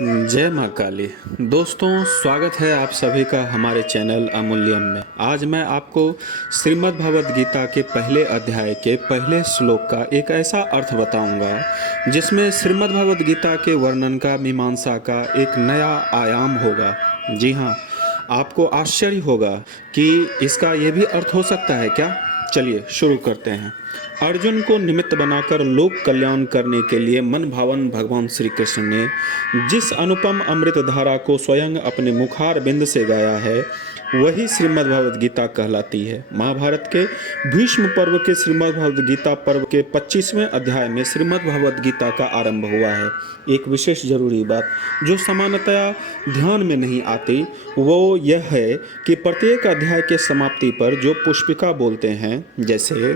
जय माँ काली। दोस्तों, स्वागत है आप सभी का हमारे चैनल अमूल्यम में। आज मैं आपको श्रीमद् भगवद गीता के पहले अध्याय के पहले श्लोक का एक ऐसा अर्थ बताऊंगा जिसमें श्रीमद् भगवद गीता के वर्णन का मीमांसा का एक नया आयाम होगा। जी हाँ, आपको आश्चर्य होगा कि इसका ये भी अर्थ हो सकता है क्या। चलिए शुरू करते हैं। अर्जुन को निमित्त बनाकर लोक कल्याण करने के लिए मन भावन भगवान श्री कृष्ण ने जिस अनुपम अमृत धारा को स्वयं अपने मुखार बिंद से गाया है वही श्रीमद् भगवद गीता कहलाती है। महाभारत के भीष्म पर्व के श्रीमद् भगवद गीता पर्व के 25वें अध्याय में श्रीमद् भगवद गीता का आरंभ हुआ है। एक विशेष जरूरी बात जो सामान्यतया ध्यान में नहीं आती वो यह है कि प्रत्येक अध्याय के समाप्ति पर जो पुष्पिका बोलते हैं, जैसे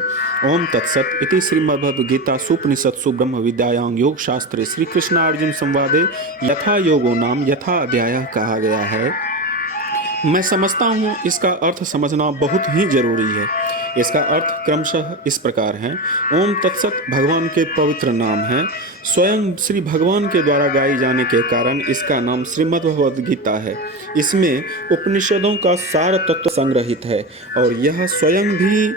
ओम तत्सत इति श्रीमद्भगवद गीता सुपनिषत्सु ब्रह्म विद्यायां योग शास्त्रे श्री कृष्ण अर्जुन संवादे यथा योगो नाम यथा अध्याय कहा गया है। मैं समझता हूँ इसका अर्थ समझना बहुत ही जरूरी है। इसका अर्थ क्रमशः इस प्रकार है। ओम तत्सत भगवान के पवित्र नाम है। स्वयं श्री भगवान के द्वारा गाई जाने के कारण इसका नाम श्रीमद् भगवद गीता है। इसमें उपनिषदों का सार तत्व संग्रहित है और यह स्वयं भी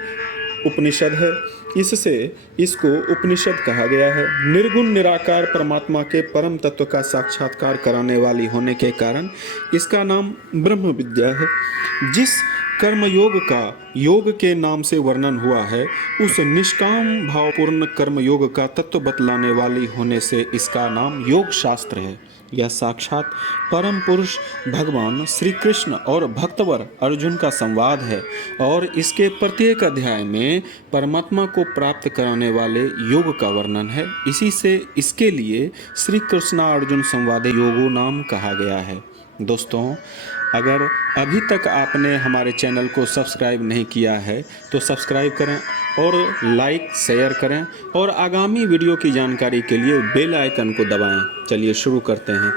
उपनिषद है, इससे इसको उपनिषद कहा गया है। निर्गुण निराकार परमात्मा के परम तत्व का साक्षात्कार कराने वाली होने के कारण इसका नाम ब्रह्म विद्या है। जिस कर्मयोग का योग के नाम से वर्णन हुआ है उस निष्काम भावपूर्ण कर्मयोग का तत्व बतलाने वाली होने से इसका नाम योग शास्त्र है। यह साक्षात परम पुरुष भगवान श्री कृष्ण और भक्तवर अर्जुन का संवाद है और इसके प्रत्येक अध्याय में परमात्मा को प्राप्त कराने वाले योग का वर्णन है। इसी से इसके लिए श्री कृष्णार्जुन संवादे योगो नाम कहा गया है। दोस्तों, अगर अभी तक आपने हमारे चैनल को सब्सक्राइब नहीं किया है तो सब्सक्राइब करें और लाइक शेयर करें और आगामी वीडियो की जानकारी के लिए बेल आइकन को दबाएं। चलिए शुरू करते हैं।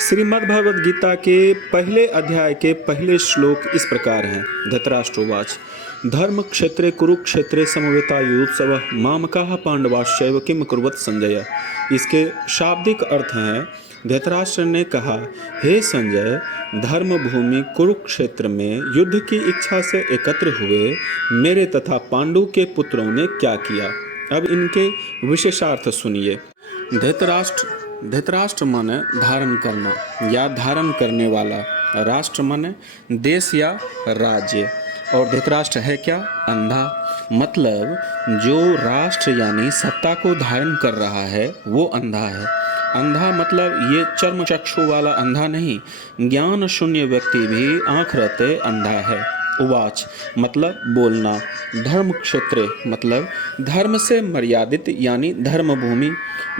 श्रीमद् भगवद गीता के पहले अध्याय के पहले श्लोक इस प्रकार हैं। धृतराष्ट्रोवाच धर्म क्षेत्रे कुरुक्षेत्रे समवेतायुत्सव मामकाः पांडवाश्चैव किम कुर्वत संजय। इसके शाब्दिक अर्थ हैं। धृतराष्ट्र ने कहा, हे संजय, धर्म भूमि कुरुक्षेत्र में युद्ध की इच्छा से एकत्र हुए मेरे तथा पांडु के पुत्रों ने क्या किया। अब इनके विशेषार्थ सुनिए। धृतराष्ट्र माने धारण करना या धारण करने वाला, राष्ट्र माने देश या राज्य, और धृतराष्ट्र है क्या? अंधा। मतलब जो राष्ट्र यानी सत्ता को धारण कर रहा है वो अंधा है। अंधा मतलब ये चर्म चक्षु वाला अंधा नहीं, ज्ञान शून्य व्यक्ति भी आँख रहते अंधा है। उवाच मतलब बोलना। धर्म क्षेत्रे मतलब धर्म से मर्यादित यानी धर्म भूमि,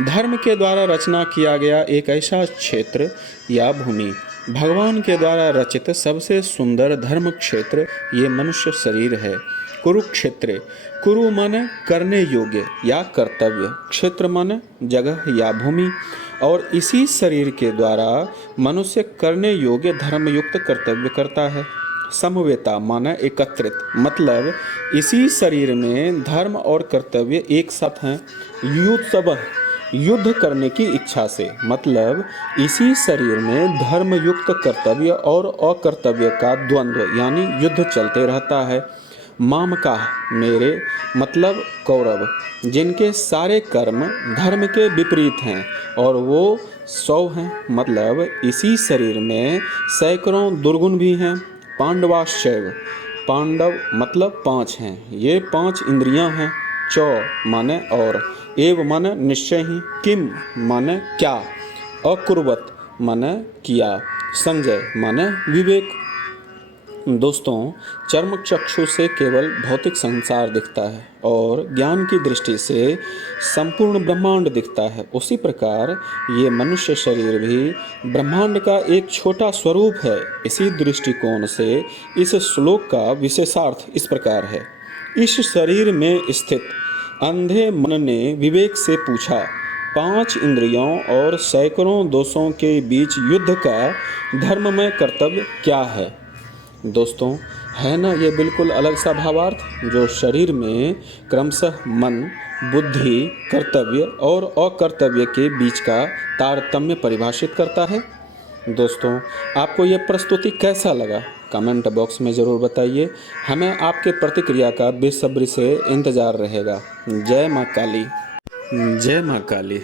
धर्म के द्वारा रचना किया गया एक ऐसा क्षेत्र या भूमि। भगवान के द्वारा रचित सबसे सुंदर धर्म क्षेत्र ये मनुष्य शरीर है। कुरुक्षेत्रे, कुरु माने करने योग्य या कर्तव्य, क्षेत्र माने जगह या भूमि, और इसी शरीर के द्वारा मनुष्य करने योग्य धर्मयुक्त कर्तव्य करता है। समवेता माने एकत्रित, मतलब इसी शरीर में धर्म और कर्तव्य एक साथ हैं। युत्सव युद्ध करने की इच्छा से, मतलब इसी शरीर में धर्मयुक्त कर्तव्य और अकर्तव्य का द्वंद्व यानी युद्ध चलते रहता है। मामका मेरे मतलब कौरव, जिनके सारे कर्म धर्म के विपरीत हैं और वो 100 हैं, मतलब इसी शरीर में सैकड़ों दुर्गुण भी हैं। पांडवाश्चैव, पांडव मतलब 5 हैं, ये 5 इंद्रियां हैं। चौ माने और, एव माने निश्चय ही, किम माने क्या, अकुर्वत माने किया, संजय माने विवेक। दोस्तों, चर्म चक्षु से केवल भौतिक संसार दिखता है और ज्ञान की दृष्टि से संपूर्ण ब्रह्मांड दिखता है। उसी प्रकार ये मनुष्य शरीर भी ब्रह्मांड का एक छोटा स्वरूप है। इसी दृष्टिकोण से इस श्लोक का विशेषार्थ इस प्रकार है। इस शरीर में स्थित अंधे मन ने विवेक से पूछा, 5 इंद्रियों और सैकड़ों दोषों के बीच युद्ध का धर्ममय कर्तव्य क्या है। दोस्तों, है ना ये बिल्कुल अलग सा भावार्थ जो शरीर में क्रमशः मन बुद्धि, कर्तव्य और अकर्तव्य के बीच का तारतम्य परिभाषित करता है। दोस्तों, आपको यह प्रस्तुति कैसा लगा? कमेंट बॉक्स में ज़रूर बताइए। हमें आपके प्रतिक्रिया का बेसब्री से इंतज़ार रहेगा। जय माँ काली। जय माँ काली।